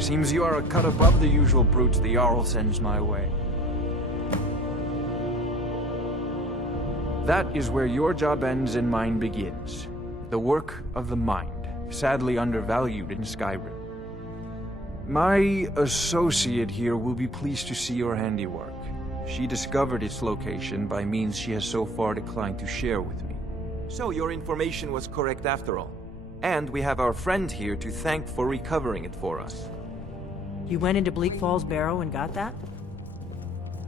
Seems you are a cut above the usual brutes the Jarl sends my way. That is where your job ends and mine begins. The work of the mind, sadly undervalued in Skyrim. My associate here will be pleased to see your handiwork. She discovered its location by means she has so far declined to share with me. So your information was correct after all. And we have our friend here to thank for recovering it for us. You went into Bleak Falls Barrow and got that?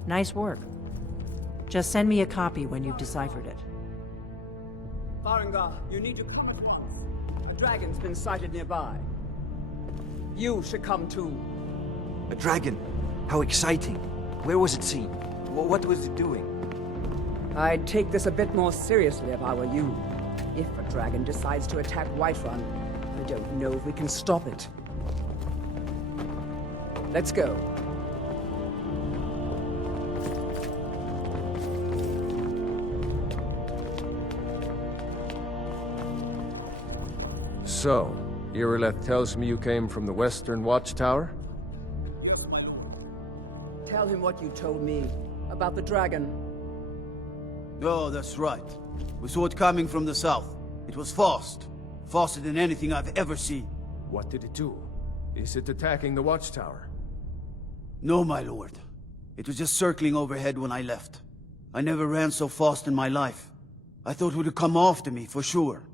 Nice work. Just send me a copy when you've deciphered it. Farengar, you need to come at once. A dragon's been sighted nearby. You should come too. A dragon? How exciting. Where was it seen? What was it doing? I'd take this a bit more seriously if I were you. If a dragon decides to attack Whiterun, I don't know if we can stop it. Let's go. So, Irileth tells me you came from the Western Watchtower? Yes, my lord. Tell him what you told me about the dragon. Oh, that's right. We saw it coming from the south. It was fast. Faster than anything I've ever seen. What did it do? Is it attacking the Watchtower? No, my lord. It was just circling overhead when I left. I never ran so fast in my life. I thought it would come after me, for sure.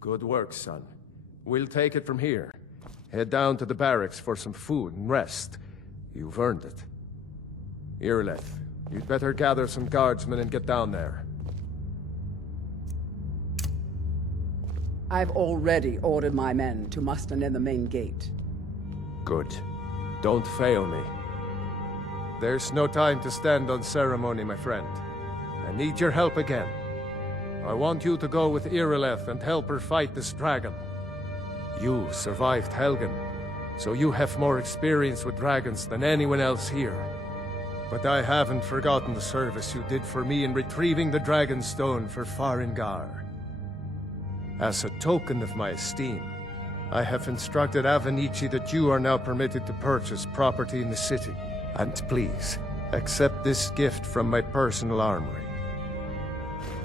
Good work, son. We'll take it from here. Head down to the barracks for some food and rest. You've earned it. Irileth, you'd better gather some guardsmen and get down there. I've already ordered my men to muster near the main gate. Good. Don't fail me. There's no time to stand on ceremony, my friend. I need your help again. I want you to go with Irileth and help her fight this dragon. You survived Helgen, so you have more experience with dragons than anyone else here. But I haven't forgotten the service you did for me in retrieving the Dragonstone for Farengar. As a token of my esteem, I have instructed Avenici that you are now permitted to purchase property in the city. And please, accept this gift from my personal armory.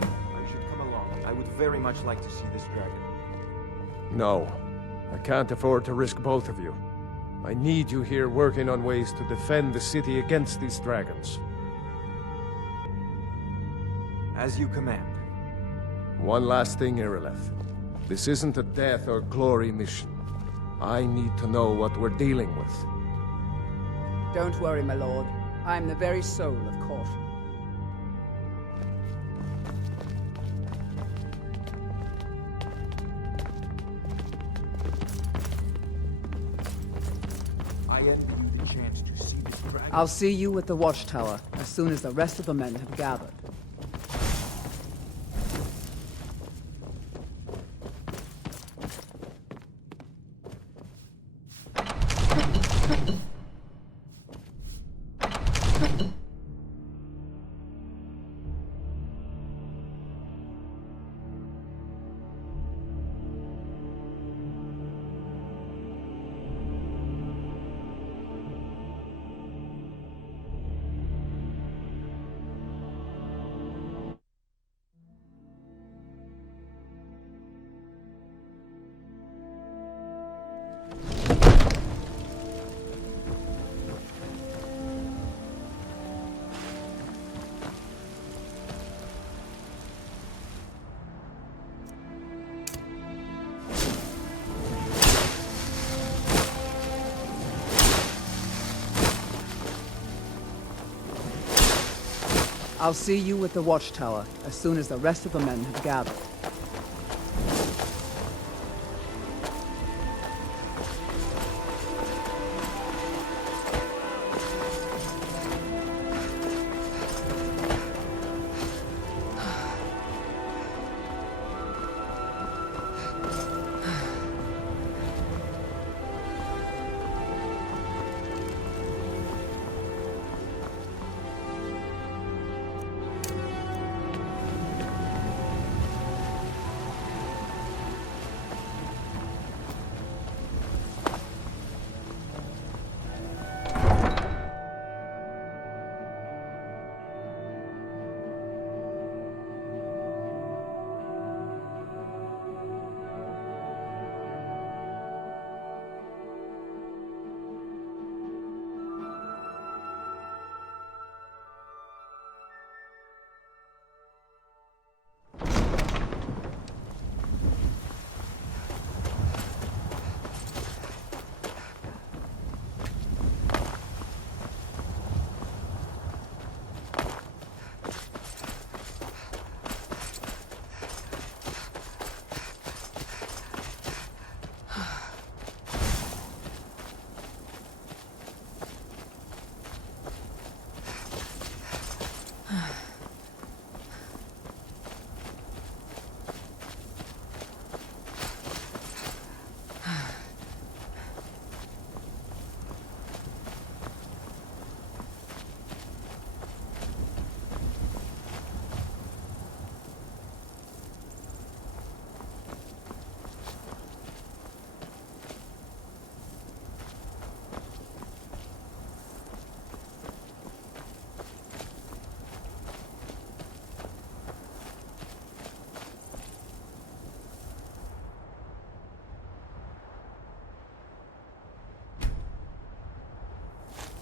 I should come along. I would very much like to see this dragon. No, I can't afford to risk both of you. I need you here working on ways to defend the city against these dragons. As you command. One last thing, Irileth. This isn't a death or glory mission. I need to know what we're dealing with. Don't worry, my lord. I'm the very soul of caution. I envy you the chance to see this dragon. I'll see you at the watchtower as soon as the rest of the men have gathered. I'll see you at the watchtower as soon as the rest of the men have gathered.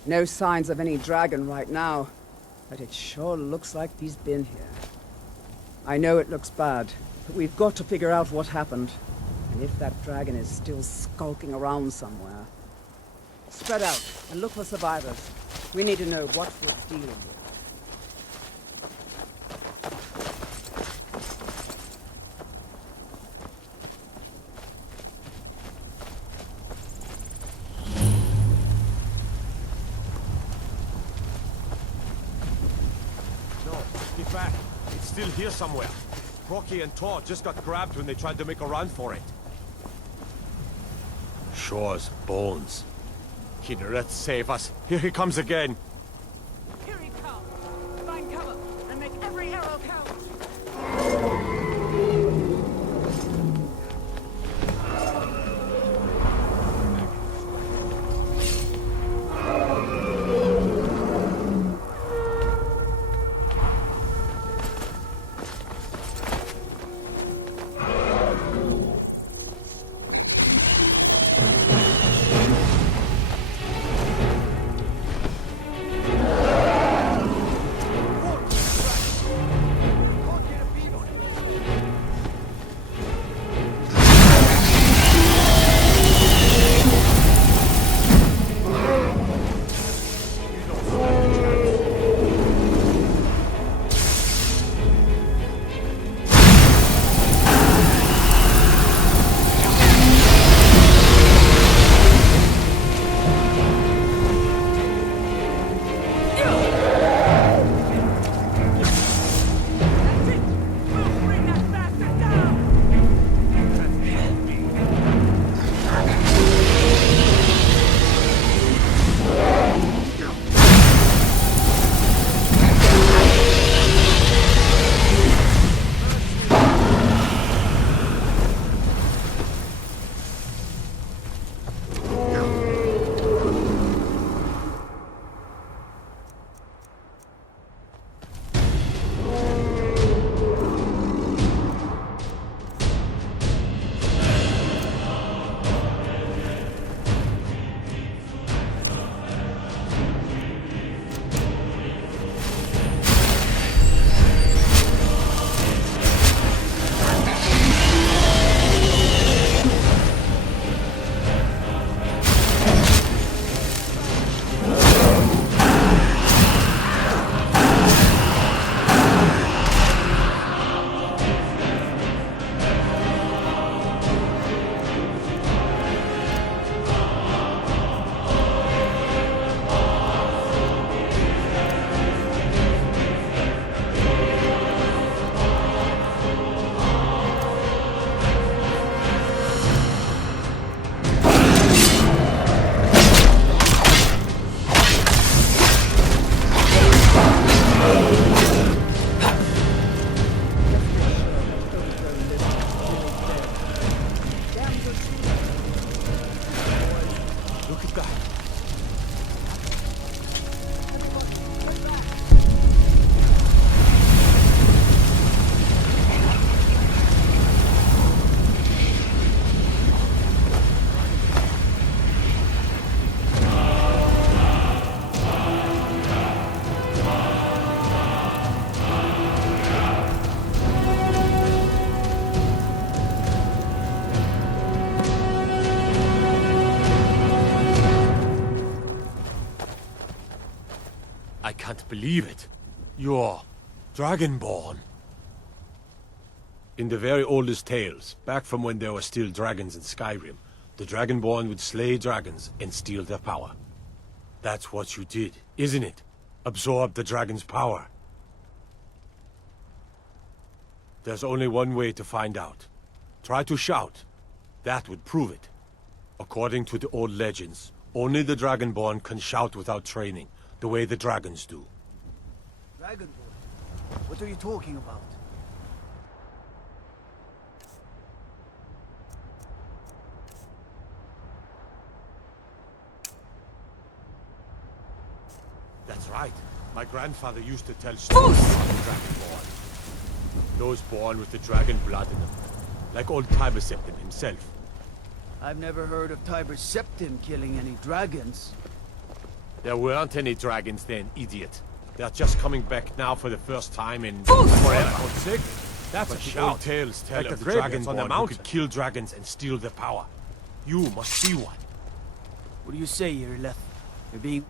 No signs of any dragon right now, but it sure looks like he's been here. I know it looks bad, but we've got to figure out what happened. And if that dragon is still skulking around somewhere. Spread out and look for survivors. We need to know what we're dealing with. No, get back. It's still here somewhere. Rocky and Todd just got grabbed when they tried to make a run for it. Shaw's bones. Kinneret, save us. Here he comes again. Here he comes! Find cover and make every arrow count! I can't believe it. You're Dragonborn. In the very oldest tales, back from when there were still dragons in Skyrim, the Dragonborn would slay dragons and steal their power. That's what you did, isn't it? Absorb the dragon's power. There's only one way to find out. Try to shout. That would prove it. According to the old legends, only the Dragonborn can shout without training, the way the dragons do. Dragonborn? What are you talking about? That's right. My grandfather used to tell stories about the Dragonborn. Those born with the dragon blood in them. Like old Tiber Septim himself. I've never heard of Tiber Septim killing any dragons. There weren't any dragons then, idiot. They're just coming back now for the first time in forever. God's sake. That's a shout. Old tales tell Like of the the Dragonborn Dragonborn on the who mountain could kill dragons and steal their power. You must be one. What do you say, Irileth? You're being...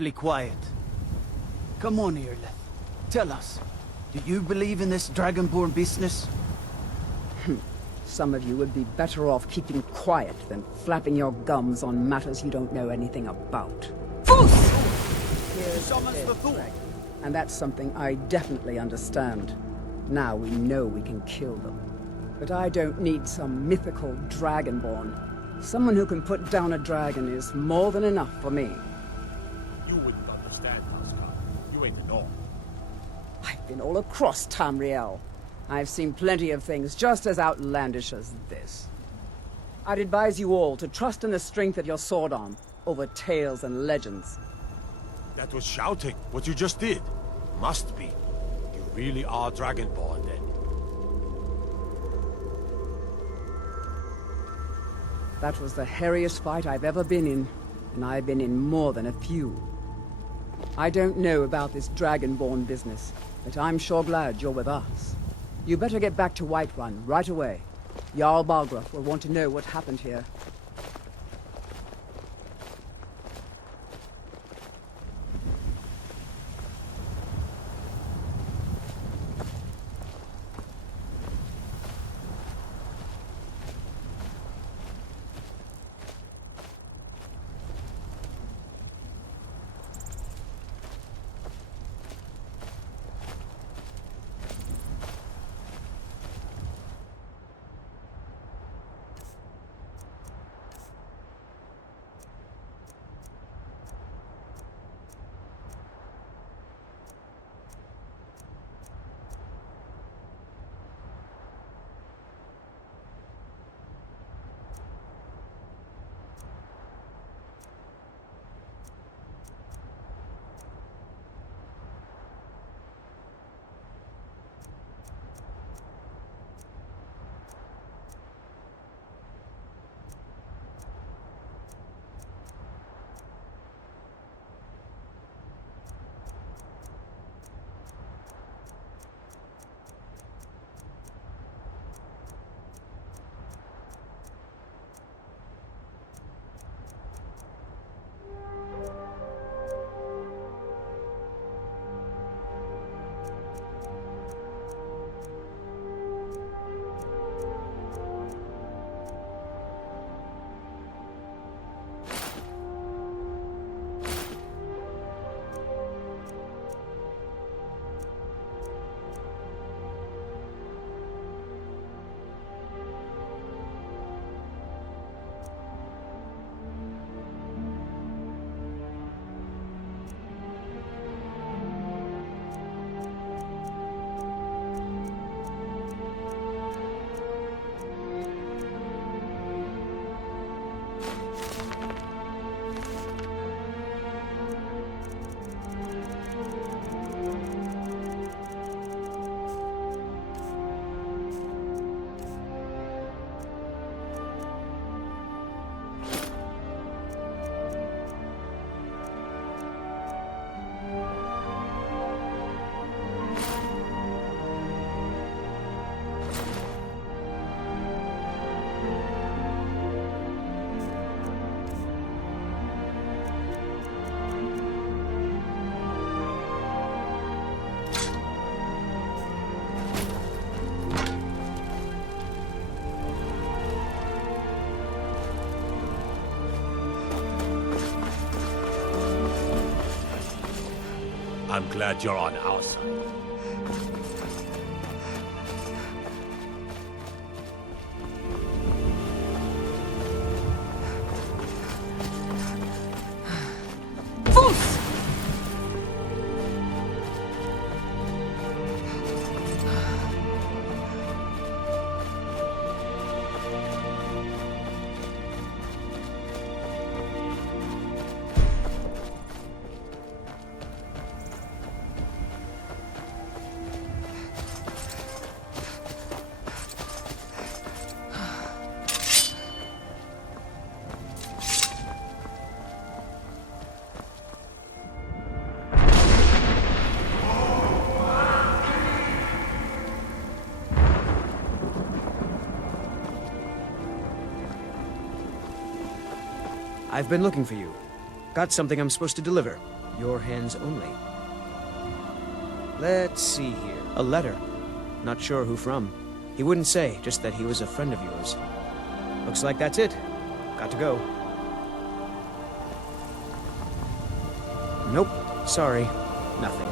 awfully quiet. Come on, Irileth. Tell us, do you believe in this Dragonborn business? Some of you would be better off keeping quiet than flapping your gums on matters you don't know anything about. Summons the Thor. And that's something I definitely understand. Now we know we can kill them. But I don't need some mythical Dragonborn. Someone who can put down a dragon is more than enough for me. You wouldn't understand, Hrothgar. You ain't an orc. I've been all across Tamriel. I've seen plenty of things just as outlandish as this. I'd advise you all to trust in the strength of your sword arm over tales and legends. That was shouting, what you just did. Must be. You really are Dragonborn, then. That was the hairiest fight I've ever been in, and I've been in more than a few. I don't know about this Dragonborn business, but I'm sure glad you're with us. You better get back to Whiterun right away. Jarl Balgruuf will want to know what happened here. I'm glad you're on our side. I've been looking for you. Got something I'm supposed to deliver. Your hands only. Let's see here. A letter. Not sure who from. He wouldn't say, just that he was a friend of yours. Looks like that's it. Got to go. Nope. Sorry. Nothing.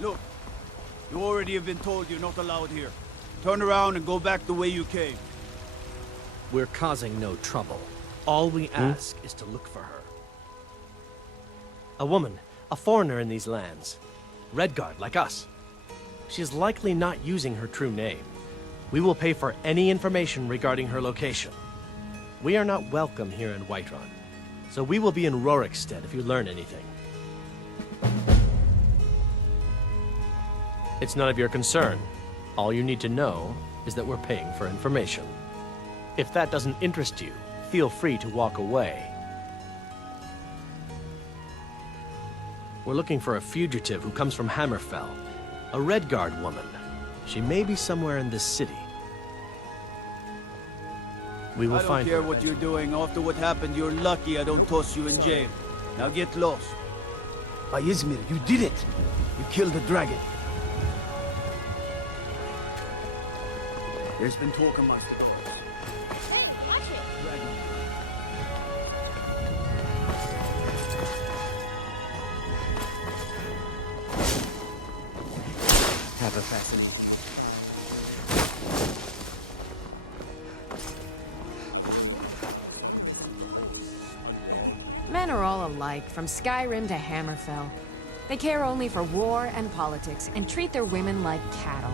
Look, you already have been told you're not allowed here. Turn around and go back the way you came. We're causing no trouble. All we ask is to look for her. A woman, a foreigner in these lands. Redguard, like us. She is likely not using her true name. We will pay for any information regarding her location. We are not welcome here in Whiterun, so we will be in Rorikstead if you learn anything. It's none of your concern. All you need to know is that we're paying for information. If that doesn't interest you, feel free to walk away. We're looking for a fugitive who comes from Hammerfell. A Redguard woman. She may be somewhere in this city. We will find her. I don't care what you're doing. After what happened, you're lucky I don't toss you in jail. Now get lost. By Izmir, you did it! You killed the dragon. There's been talk amongst the... Have a fascinating. Men are all alike, from Skyrim to Hammerfell. They care only for war and politics, and treat their women like cattle.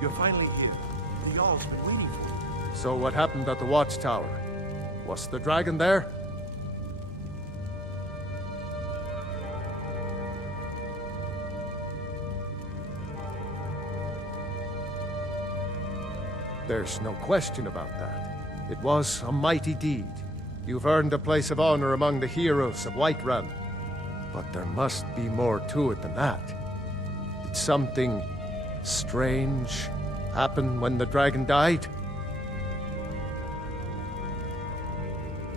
You're finally here. The Jarl's been waiting for you. So what happened at the watchtower? Was the dragon there? There's no question about that. It was a mighty deed. You've earned a place of honor among the heroes of Whiterun. But there must be more to it than that. Did something strange happen when the dragon died?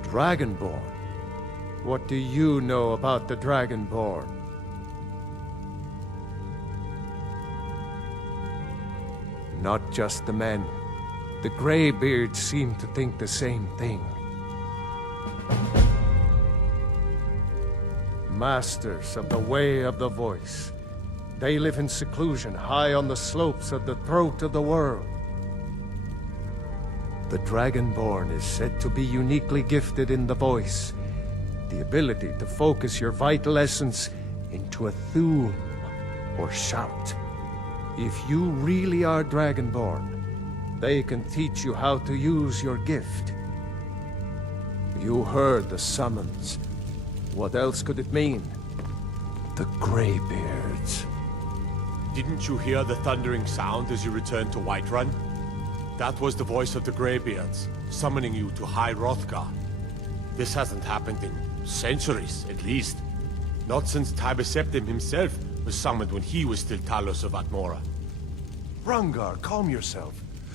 Dragonborn? What do you know about the Dragonborn? Not just the men. The Greybeards seem to think the same thing. Masters of the Way of the Voice. They live in seclusion, high on the slopes of the throat of the world. The Dragonborn is said to be uniquely gifted in the voice, the ability to focus your vital essence into a thum, or shout. If you really are Dragonborn, they can teach you how to use your gift. You heard the summons. What else could it mean? The Greybeards. Didn't you hear the thundering sound as you returned to Whiterun? That was the voice of the Greybeards, summoning you to High Hrothgar. This hasn't happened in centuries, at least. Not since Tiber Septim himself was summoned when he was still Talos of Atmora. Hrothgar, calm yourself.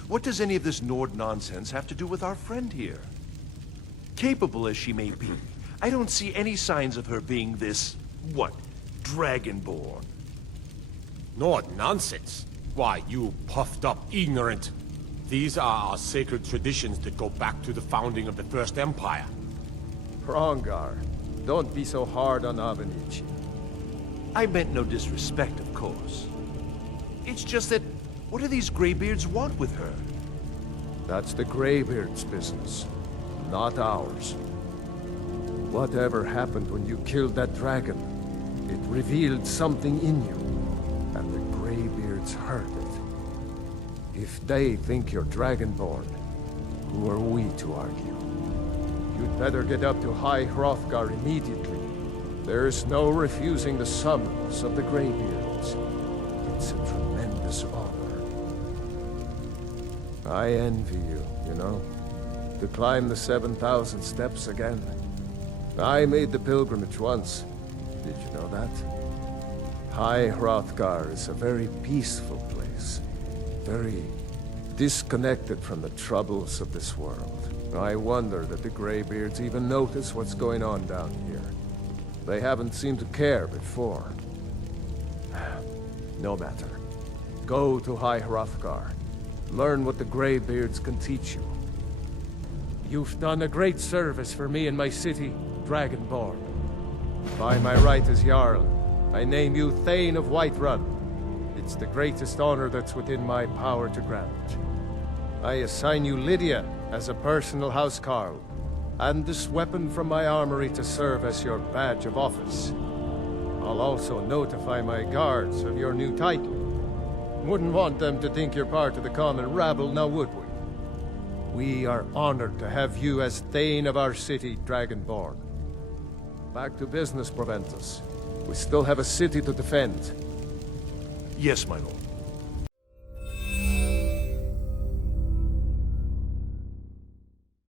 What does any of this Nord nonsense have to do with our friend here? Capable as she may be, I don't see any signs of her being this, what, Dragonborn. Nord nonsense? Why, you puffed up ignorant. These are our sacred traditions that go back to the founding of the First Empire. Hrothgar, don't be so hard on Avenici. I meant no disrespect, of course. It's just that, what do these Greybeards want with her? That's the Greybeards' business, not ours. Whatever happened when you killed that dragon, it revealed something in you, and the Greybeards heard it. If they think you're Dragonborn, who are we to argue? You'd better get up to High Hrothgar immediately. There's no refusing the summons of the Greybeards. It's a tremendous honor. I envy you, you know, to climb the 7,000 steps again. I made the pilgrimage once. Did you know that? High Hrothgar is a very peaceful place. Very disconnected from the troubles of this world. I wonder that the Greybeards even notice what's going on down here. They haven't seemed to care before. No matter. Go to High Hrothgar. Learn what the Greybeards can teach you. You've done a great service for me and my city, Dragonborn. By my right as Jarl, I name you Thane of Whiterun. It's the greatest honor that's within my power to grant. I assign you Lydia as a personal housecarl, and this weapon from my armory to serve as your badge of office. I'll also notify my guards of your new title. Wouldn't want them to think you're part of the common rabble, now would we? We are honored to have you as Thane of our city, Dragonborn. Back to business, Proventus. We still have a city to defend. Yes, my lord.